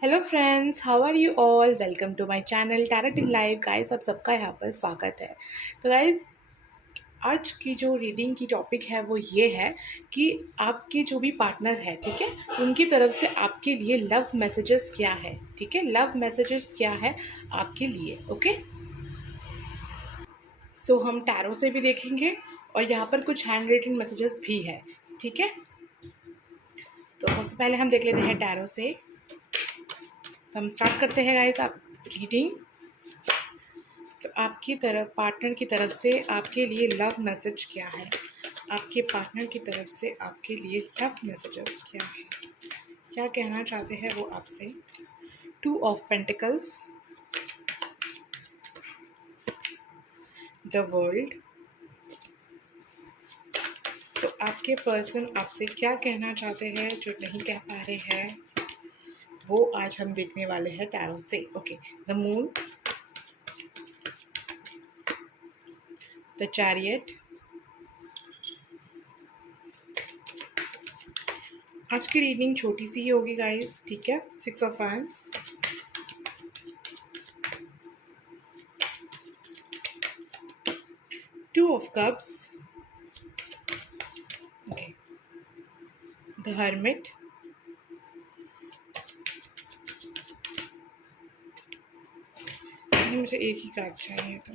Hello friends, how are you all. Welcome to my channel tarot in life. Guys, आप सबका यहाँ पर स्वागत है। तो गाइस, आज की जो रीडिंग की टॉपिक है वो ये है कि आपके जो भी पार्टनर है, ठीक है, उनकी तरफ से आपके लिए लव मैसेजेस क्या है। ठीक है, लव मैसेजेस क्या है आपके लिए। ओके, सो हम टैरो से भी देखेंगे और यहाँ पर कुछ हैंड रिटन मैसेजेस भी है। ठीक है, तो सबसे पहले हम देख लेते हैं टैरो से। तो हम स्टार्ट करते हैं गाइस आप रीडिंग। तो आपकी तरफ, पार्टनर की तरफ से आपके लिए लव मैसेज क्या है। आपके पार्टनर की तरफ से आपके लिए लव मैसेजेस क्या है, क्या कहना चाहते हैं वो आपसे। 2 ऑफ पेंटिकल्स, द वर्ल्ड। सो आपके पर्सन आपसे क्या कहना चाहते हैं जो नहीं कह पा रहे हैं, वो आज हम देखने वाले हैं टैरो से। Okay, the moon, the chariot. आज की रीडिंग छोटी सी ही होगी गाइस, ठीक है। 6 of wands, 2 of cups, okay, the hermit, मुझे एक ही कार्ड चाहिए था।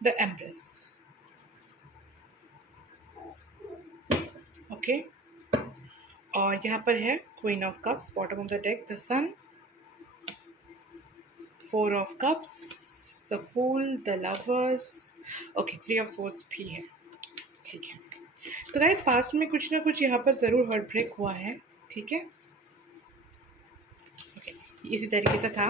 The empress, okay. और यहाँ पर है queen of cups, bottom of the deck, the sun, 4 of cups, the fool, the lovers, okay, 3 of swords भी है। ठीक है, तो गाइस पास्ट में कुछ ना कुछ यहाँ पर ज़रूर हार्ट ब्रेक हुआ है। ठीक है, ओके, इसी तरीके से था।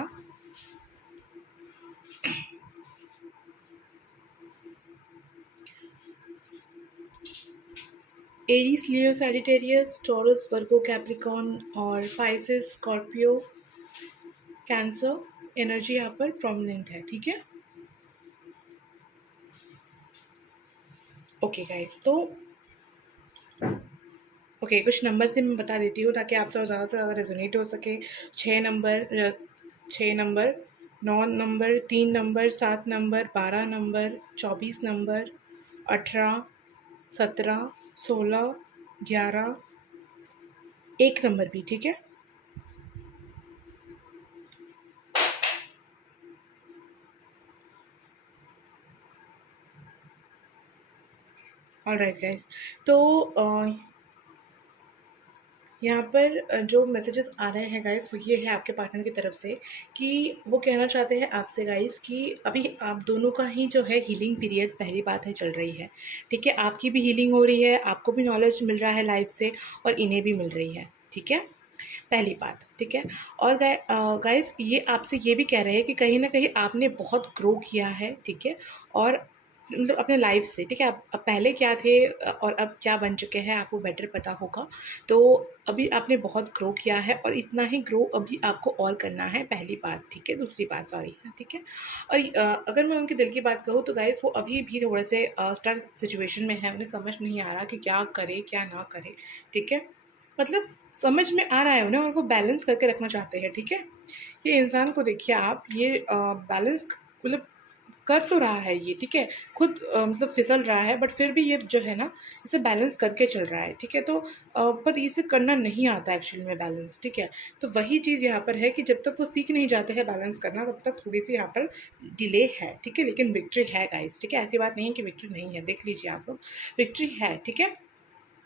एरीज, लियो, सैजिटेरियस, टॉरस, वर्गो, कैप्रिकॉन और पाइसेस, स्कॉर्पियो, कैंसर एनर्जी यहाँ पर प्रोमिनेंट है। ठीक है, ओके गाइस, तो कुछ नंबर से मैं बता देती हूँ ताकि आपसे ज़्यादा से ज़्यादा रेजोनेट हो सके। 6 number, 6 number, 9 number, 3 number, 7 number, 12 number, 24 number, 18, 17, 16, 11, 1 number भी। ठीक है, ऑलराइट गाइस, तो यहाँ पर जो मैसेजेस आ रहे हैं गाइस वो ये है आपके पार्टनर की तरफ से कि वो कहना चाहते हैं आपसे गाइस कि अभी आप दोनों का ही जो है हीलिंग पीरियड, पहली बात है, चल रही है। ठीक है, आपकी भी हीलिंग हो रही है, आपको भी नॉलेज मिल रहा है लाइफ से और इन्हें भी मिल रही है। ठीक है, पहली बात। ठीक है, और गाइस ये आपसे ये भी कह रहे हैं कि कहीं ना कहीं आपने बहुत ग्रो किया है। ठीक है, और मतलब अपने लाइफ से, ठीक है, आप अब पहले क्या थे और अब क्या बन चुके हैं आपको बेटर पता होगा। तो अभी आपने बहुत ग्रो किया है और इतना ही ग्रो अभी आपको और करना है, पहली बात। ठीक है, दूसरी बात, सॉरी, ठीक है। और अगर मैं उनके दिल की बात कहूँ तो गाइस वो अभी भी थोड़े से स्टक सिचुएशन में है, उन्हें समझ नहीं आ रहा कि क्या करे क्या ना करे। ठीक है, मतलब समझ में आ रहा है उन्हें और वो बैलेंस करके रखना चाहते हैं। ठीक है, ये इंसान को देखिए आप, ये बैलेंस मतलब कर तो रहा है ये, ठीक है, खुद मतलब फिसल रहा है बट फिर भी ये जो है ना, इसे बैलेंस करके चल रहा है। ठीक है, तो पर इसे करना नहीं आता एक्चुअली में बैलेंस। ठीक है, तो वही चीज़ यहाँ पर है कि जब तक वो सीख नहीं जाते हैं बैलेंस करना तब तक थोड़ी सी यहाँ पर डिले है। ठीक है, लेकिन विक्ट्री है गाइस। ठीक है, ऐसी बात नहीं है कि विक्ट्री नहीं है, देख लीजिए आप लोग, विक्ट्री है। ठीक है,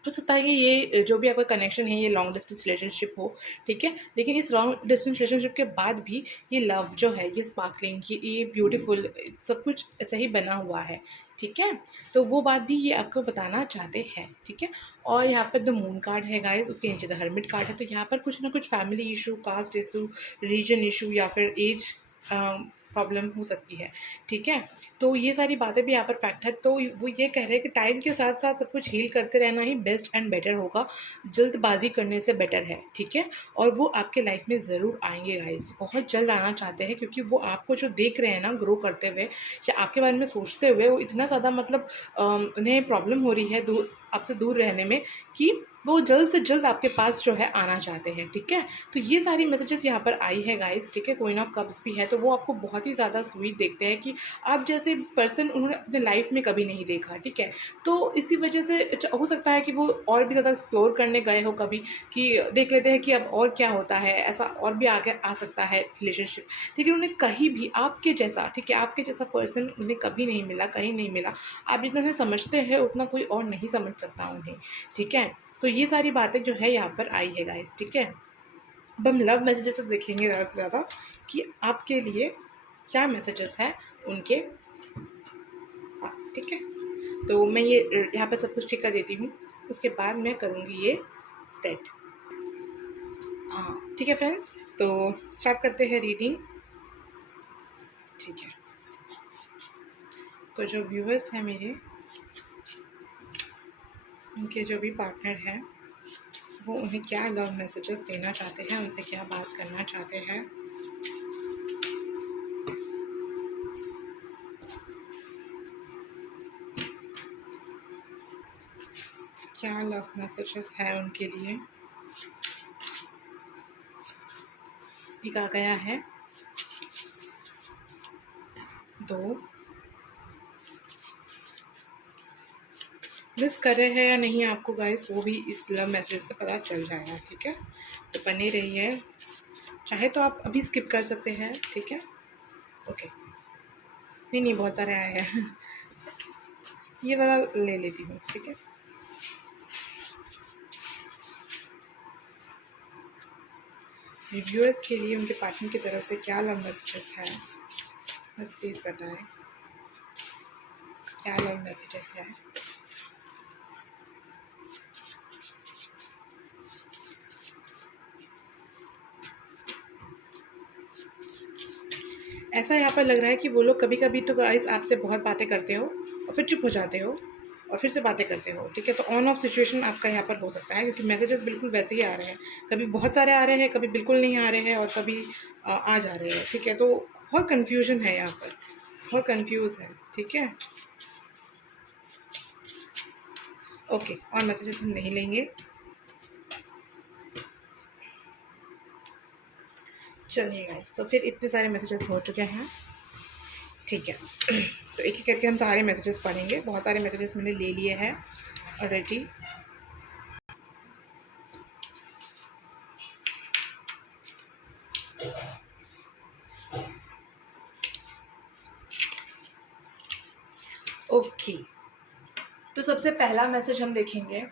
हो सकता है कि ये जो भी आपका कनेक्शन है ये लॉन्ग डिस्टेंस रिलेशनशिप हो। ठीक है, लेकिन इस लॉन्ग डिस्टेंस रिलेशनशिप के बाद भी ये लव जो है, ये स्पार्कलिंग, ये ब्यूटीफुल, सब कुछ ऐसा ही बना हुआ है। ठीक है, तो वो बात भी ये आपको बताना चाहते हैं। ठीक है, और यहाँ पर द मून कार्ड है गाइस, उसके नीचे द हर्मिट कार्ड है। तो यहाँ पर कुछ ना कुछ family issue, caste issue, religion issue या फिर एज प्रॉब्लम हो सकती है। ठीक है, तो ये सारी बातें भी यहाँ पर फैक्ट है। तो वो ये कह रहे हैं कि टाइम के साथ साथ सब कुछ हील करते रहना ही बेस्ट एंड बेटर होगा, जल्दबाजी करने से बेटर है, ठीक है। और वो आपके लाइफ में ज़रूर आएंगे गाइस, बहुत जल्द आना चाहते हैं, क्योंकि वो आपको जो देख रहे हैं ना ग्रो करते हुए या आपके बारे में सोचते हुए, वो इतना ज़्यादा मतलब उन्हें प्रॉब्लम हो रही है दूर आपसे दूर रहने में, कि वो जल्द से जल्द आपके पास जो है आना चाहते हैं, ठीक है। तो ये सारी मैसेजेस यहाँ पर आई है गाइस, ठीक है। क्वीन ऑफ कप्स भी है, तो वो आपको बहुत ही ज़्यादा स्वीट देखते हैं कि आप जैसे पर्सन उन्होंने अपने लाइफ में कभी नहीं देखा, ठीक है। तो इसी वजह से हो सकता है कि वो और भी ज़्यादा एक्सप्लोर करने गए हो कभी, कि देख लेते हैं कि अब और क्या होता है, ऐसा और भी आगे आ सकता है रिलेशनशिप, लेकिन उन्हें कहीं भी आपके जैसा, ठीक है, आपके जैसा पर्सन उन्हें कभी नहीं मिला, कहीं नहीं मिला। आप जितना उन्हें समझते हैं उतना कोई और नहीं समझ सकता उन्हें, ठीक है। तो ये सारी बातें जो है यहाँ पर आई है गाइस, ठीक है। अब हम लव मैसेजेस देखेंगे ज़्यादा से ज़्यादा कि आपके लिए क्या मैसेजेस हैं उनके पास, ठीक है। तो मैं ये यहाँ पर सब कुछ ठीक कर देती हूँ, उसके बाद मैं करूँगी ये स्प्रेड। हाँ ठीक है फ्रेंड्स, तो स्टार्ट करते हैं रीडिंग, ठीक है। तो जो व्यूअर्स हैं मेरे, उनके जो भी पार्टनर हैं, वो उन्हें क्या लव मैसेजेस देना चाहते हैं, उनसे क्या बात करना चाहते हैं, क्या लव मैसेजेस है उनके लिए। एक आ गया है 2, मिस कर रहे हैं या नहीं आपको गाइस, वो भी इस लव मैसेज से पता चल जाएगा, ठीक है। तो बने रहिए, चाहे तो आप अभी स्किप कर सकते हैं, ठीक है। ओके, नहीं नहीं बहुत सारे आए हैं ये वाला ले लेती हूँ, ठीक है। रिव्यूअर्स के लिए उनके पार्टनर की तरफ से क्या लव मैसेजेस है, बस प्लीज़ बताएं क्या लव मैसेजेस है। ऐसा यहाँ पर लग रहा है कि वो लोग कभी कभी तो गाइस आपसे बहुत बातें करते हो और फिर चुप हो जाते हो और फिर से बातें करते हो, ठीक है। तो ऑन ऑफ सिचुएशन आपका यहाँ पर हो सकता है, क्योंकि मैसेजेस बिल्कुल वैसे ही आ रहे हैं, कभी बहुत सारे आ रहे हैं, कभी बिल्कुल नहीं आ रहे हैं, और कभी आ जा रहे हैं, ठीक है। तो बहुत कन्फ्यूजन है यहाँ पर, बहुत कन्फ्यूज़ है, ठीक है। ओके, और मैसेजेस हम नहीं लेंगे, चलिए गाइस। तो फिर इतने सारे मैसेजेस हो चुके हैं, ठीक है। तो एक एक करके हम सारे मैसेजेस पढ़ेंगे, बहुत सारे मैसेजेस मैंने ले लिए हैं ऑलरेडी। ओके, तो सबसे पहला मैसेज हम देखेंगे,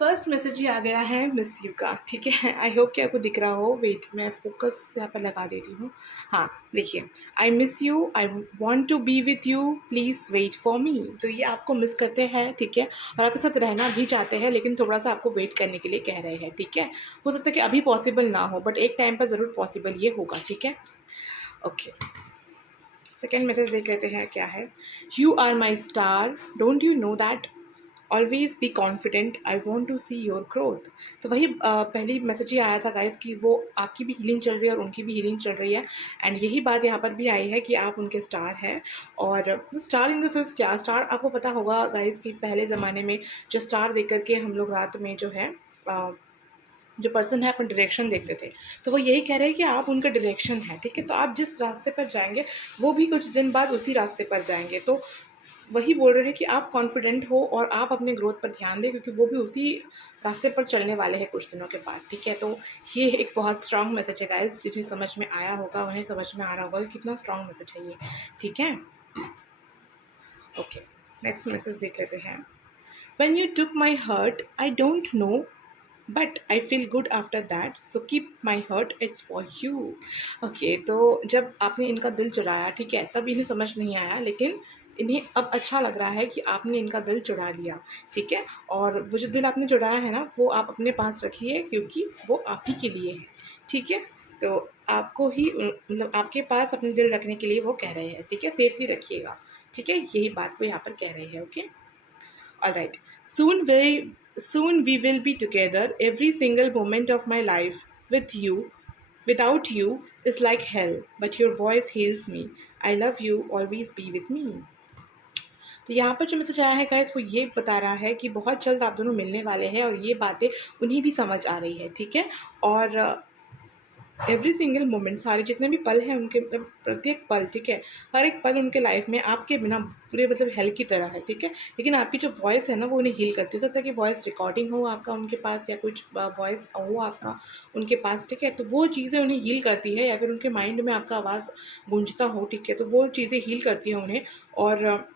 फर्स्ट मैसेज ही आ गया है मिस यू का, ठीक है। आई होप कि आपको दिख रहा हो, वेट मैं फोकस यहाँ पर लगा देती हूँ। हाँ देखिए, I miss you, I want to be with you, please wait for me. तो ये आपको मिस करते हैं, ठीक है, और आपके साथ रहना भी चाहते हैं, लेकिन थोड़ा सा आपको वेट करने के लिए कह रहे हैं, ठीक है। हो सकता है कि अभी पॉसिबल ना हो, बट एक टाइम पर ज़रूर पॉसिबल ये होगा, ठीक है। ओके, सेकेंड मैसेज देख लेते हैं क्या है। You are my star, don't you know that, always be confident, I want to see your growth. तो वही पहली मैसेज ही आया था गाइस कि वो आपकी भी हीलिंग चल रही है और उनकी भी हीलिंग चल रही है, एंड यही बात यहाँ पर भी आई है कि आप उनके स्टार हैं। और स्टार इन द सेंस क्या, स्टार आपको पता होगा गाइस कि पहले ज़माने में जो स्टार देख करके हम लोग रात में जो है जो पर्सन है अपना डायरेक्शन देखते थे, तो वो यही कह रहे हैं कि आप उनका डायरेक्शन है, ठीक है। तो आप जिस रास्ते पर जाएंगे वो भी कुछ दिन बाद उसी रास्ते पर जाएंगे। तो वही बोल रहे हैं कि आप कॉन्फिडेंट हो और आप अपने ग्रोथ पर ध्यान दें, क्योंकि वो भी उसी रास्ते पर चलने वाले हैं कुछ दिनों के बाद, ठीक है। तो ये एक बहुत स्ट्रांग मैसेज है गाइस, जिन्हें समझ में आया होगा उन्हें समझ में आ रहा होगा कि कितना स्ट्रांग मैसेज है ये, ठीक है। ओके, नेक्स्ट मैसेज देख लेते हैं। When you took my heart, I don't know, but I feel good after that, so keep my heart, it's for you. Okay, तो जब आपने इनका दिल चुराया, ठीक है, तब इन्हें समझ नहीं आया, लेकिन इन्हें अब अच्छा लग रहा है कि आपने इनका दिल चुरा लिया, ठीक है। और वो जो दिल आपने चुराया है ना, वो आप अपने पास रखिए, क्योंकि वो आप ही के लिए है, ठीक है। तो आपको ही मतलब आपके पास अपने दिल रखने के लिए वो कह रहे हैं, ठीक है, सेफली रखिएगा, ठीक है, यही बात वो यहाँ पर कह रहे हैं, okay. Alright, soon we soon we will be together. Every single moment of my life with you, without you, is like hell, but your voice heals me. I love you, always be with me. तो यहाँ पर जो message आया है guys वो ये बता रहा है कि बहुत जल्द आप दोनों मिलने वाले हैं और ये बातें उन्हें भी समझ आ रही है, ठीक है। और एवरी सिंगल मोमेंट, सारे जितने भी पल हैं उनके मतलब प्रत्येक पल, ठीक है, हर एक पल उनके लाइफ में आपके बिना पूरे मतलब हेल की तरह है, ठीक है। लेकिन आपकी जो वॉइस है ना वो उन्हें हील करती है। हो सकता है कि वॉइस रिकॉर्डिंग हो आपका उनके पास या कुछ वॉइस हो आपका उनके पास, ठीक है, तो वो चीज़ें उन्हें हील करती है, या फिर उनके माइंड में आपका आवाज़ गूंजता हो, ठीक है, तो वो चीज़ें हील करती हैं उन्हें। और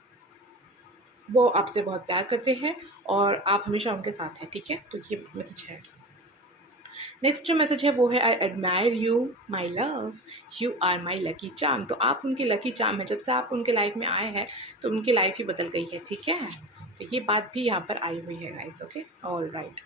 वो आपसे बहुत प्यार करते हैं और आप हमेशा उनके साथ हैं, ठीक है। तो ये मैसेज है। नेक्स्ट जो मैसेज है वो है I admire you my love, you are my lucky charm. तो आप उनके लकी चार्म है, जब से आप उनके लाइफ में आए हैं तो उनकी लाइफ ही बदल गई है, ठीक है। तो ये बात भी यहाँ पर आई हुई है guys, okay. All right,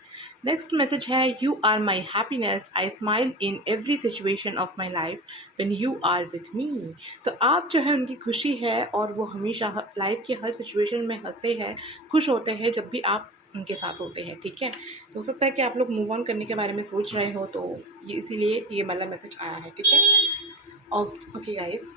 next message है you are my happiness, I smile in every situation of my life when you are with me. तो आप जो है उनकी खुशी है और वो हमेशा लाइफ के हर सिचुएशन में हंसते हैं, खुश होते हैं जब भी आप उनके साथ होते हैं, ठीक है। तो हो सकता है कि आप लोग मूव ऑन करने के बारे में सोच रहे हो, तो ये इसीलिए ये मतलब मैसेज आया है, ठीक है। ओके गाइस,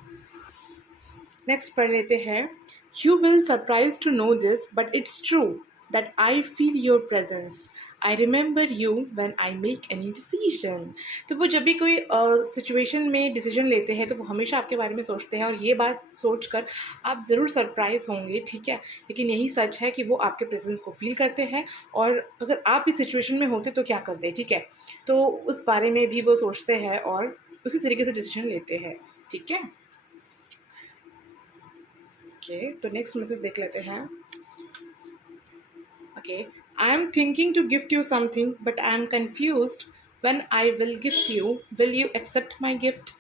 नेक्स्ट पढ़ लेते हैं। You will surprise to know this but it's true that I feel your presence, I remember you when I make any decision. तो वो जब भी कोई सिचुएशन में डिसीजन लेते हैं तो वो हमेशा आपके बारे में सोचते हैं, और ये बात सोचकर आप ज़रूर सरप्राइज होंगे, ठीक है। लेकिन यही सच है कि वो आपके प्रेजेंस को फील करते हैं, और अगर आप इस सिचुएशन में होते तो क्या करते, ठीक है, तो उस बारे में भी वो सोचते हैं और उसी तरीके से डिसीजन लेते हैं, ठीक है। ओके, तो नेक्स्ट मैसेज देख लेते हैं। Okay, I am thinking to gift you something but I am confused when I will gift you, will you accept my gift.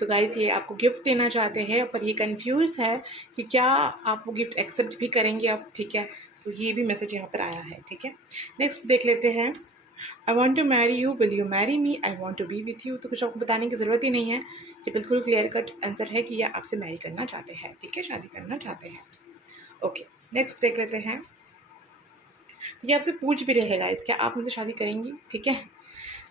तो गाइस ये आपको गिफ्ट देना चाहते हैं पर ये कंफ्यूज है कि क्या आप वो गिफ्ट एक्सेप्ट भी करेंगे अब, ठीक है। तो ये भी मैसेज यहाँ पर आया है, ठीक है। नेक्स्ट देख लेते हैं। I want to marry you, will you marry me, I want to be with you. तो कुछ आपको बताने की ज़रूरत ही नहीं है, ये बिल्कुल क्लियर कट आंसर है कि ये आपसे मैरी करना चाहते हैं, ठीक है, शादी करना चाहते हैं। ओके, नेक्स्ट देख लेते हैं। तो ये आपसे पूछ भी रहेगा इस, क्या आप मुझसे शादी करेंगी, ठीक है,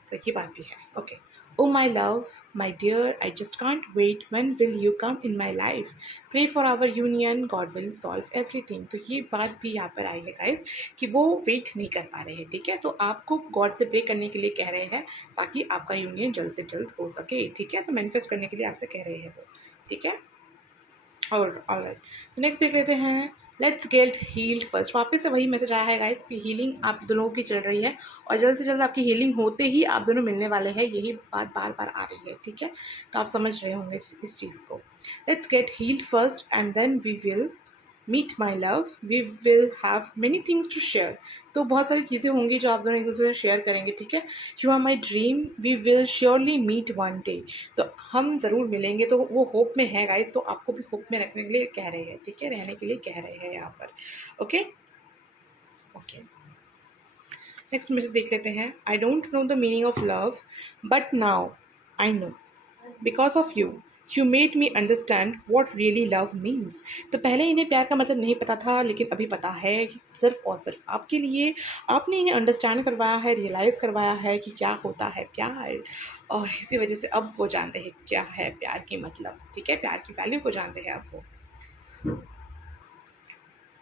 तो ये बात भी है, okay. Oh my love, my dear, I just can't wait, when will you come in my life, pray for our union, God will solve everything. तो ये बात भी यहाँ पर आई है गाइस कि वो वेट नहीं कर पा रहे हैं, ठीक है, तो आपको गॉड से प्रे करने के लिए कह रहे हैं ताकि आपका यूनियन जल्द से जल्द हो सके, ठीक है। तो मैनिफेस्ट करने के लिए आपसे कह रहे हैं वो, ठीक है। और ऑलराइट, तो नेक्स्ट देख लेते हैं। Let's get healed first. वापस से वही मैसेज आया है गाइस कि हीलिंग आप दोनों की चल रही है और जल्द से जल्द आपकी हीलिंग होते ही आप दोनों मिलने वाले हैं, यही बात बार बार आ रही है, ठीक है। तो आप समझ रहे होंगे इस चीज़ को। Let's get healed first and then we will meet my love, we will have many things to share. तो बहुत सारी चीज़ें होंगी जो आप दोनों एक दूसरे से शेयर करेंगे, ठीक है। You are my dream, we will surely meet one day. तो हम ज़रूर मिलेंगे, तो वो होप में है गाइस, तो आपको भी होप में रखने के लिए कह रहे हैं, ठीक है, रहने के लिए कह रहे हैं यहाँ पर, ओके। ओके, नेक्स्ट मैसेज देख लेते हैं। I don't know the meaning of love but now I know, because of you, you made me understand what really love means. तो पहले इन्हें प्यार का मतलब नहीं पता था, लेकिन अभी पता है, सिर्फ और सिर्फ आपके लिए आपने इन्हें अंडरस्टैंड करवाया है, रियलाइज़ करवाया है कि क्या होता है प्यार, और इसी वजह से अब वो जानते हैं क्या है प्यार की मतलब, ठीक है, प्यार की वैल्यू को जानते हैं अब वो।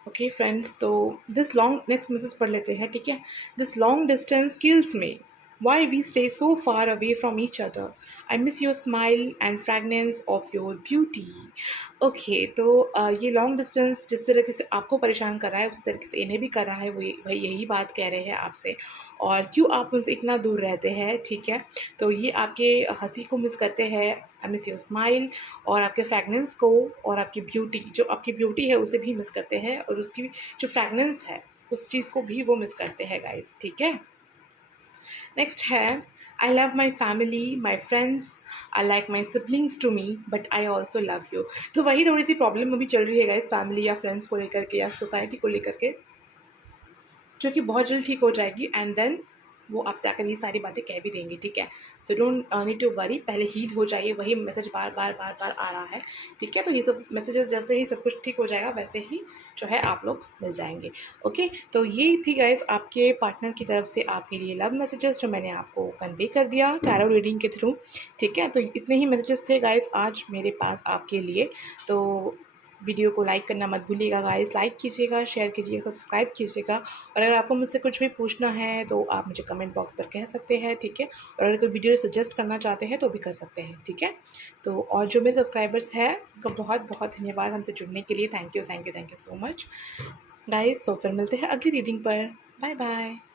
ओके फ्रेंड्स, तो दिस लॉन्ग, नेक्स्ट मैसेज पढ़ लेते हैं, ठीक है। This long distance kills me, why we stay so far away from each other, I miss your smile and fragrance of your beauty. Okay, तो ये लॉन्ग डिस्टेंस जिस तरीके से आपको परेशान कर रहा है उसी तरीके से इन्हें भी कर रहा है, वही यही बात कह रहे हैं आपसे। और क्यों आप उनसे इतना दूर रहते हैं, ठीक है, तो ये आपके हंसी को मिस करते हैं, आई मिस योर स्माइल, और आपके फ्रैगनेंस को, और आपकी ब्यूटी, जो आपकी ब्यूटी है उसे भी मिस करते हैं, और उसकी जो फ्रैगनेंस है उस चीज़ को भी वो मिस करते हैं गाइस, ठीक है। नेक्स्ट है I love my family, my friends I like my siblings to me, but I also love you. तो वही थोड़ी सी प्रॉब्लम अभी चल रही है गाइस, फैमिली या फ्रेंड्स को लेकर के या सोसाइटी को लेकर के, जो कि बहुत जल्द ठीक हो जाएगी, एंड देन वो आपसे आकर ये सारी बातें कह भी देंगे, ठीक है। So don't need to worry, पहले हील हो जाइए, वही मैसेज बार बार बार बार आ रहा है, ठीक है। तो ये सब मैसेजेस जैसे ही सब कुछ ठीक हो जाएगा वैसे ही जो है आप लोग मिल जाएंगे। ओके, तो ये थी गाइस आपके पार्टनर की तरफ से आपके लिए लव मैसेजेस जो मैंने आपको कन्वे कर दिया टैरो रीडिंग के थ्रू, ठीक है। तो इतने ही मैसेजेस थे गाइस आज मेरे पास आपके लिए। तो वीडियो को लाइक करना मत भूलिएगा गाइस, लाइक कीजिएगा, शेयर कीजिएगा, सब्सक्राइब कीजिएगा। और अगर आपको मुझसे कुछ भी पूछना है तो आप मुझे कमेंट बॉक्स पर कह सकते हैं, ठीक है। और अगर कोई वीडियो सजेस्ट करना चाहते हैं तो भी कर सकते हैं, ठीक है। तो और जो मेरे सब्सक्राइबर्स हैं उनका बहुत बहुत धन्यवाद हमसे जुड़ने के लिए। Thank you so much guys. तो फिर मिलते हैं अगली रीडिंग पर। Bye bye.